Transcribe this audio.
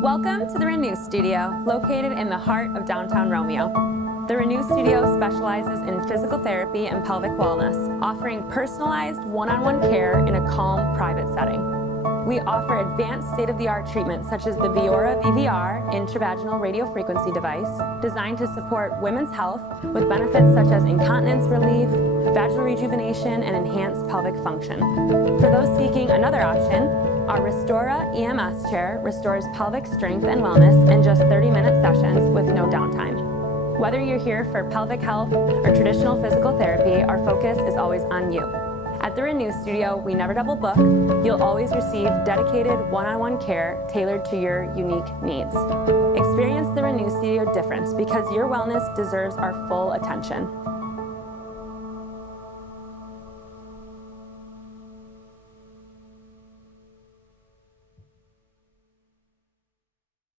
Welcome to the Renew Studio, located in the heart of downtown Romeo. The Renew Studio specializes in physical therapy and pelvic wellness, offering personalized one-on-one care in a calm, private setting. We offer advanced state-of-the-art treatments such as the Viora VVR intravaginal radiofrequency device, designed to support women's health with benefits such as incontinence relief, vaginal rejuvenation, and enhanced pelvic function. For those seeking another option, our Restora EMS chair restores pelvic strength and wellness in just 30-minute sessions with no downtime. Whether you're here for pelvic health or traditional physical therapy, our focus is always on you. At the Renew Studio, we never double book. You'll always receive dedicated one-on-one care tailored to your unique needs. Experience the Renew Studio difference because your wellness deserves our full attention.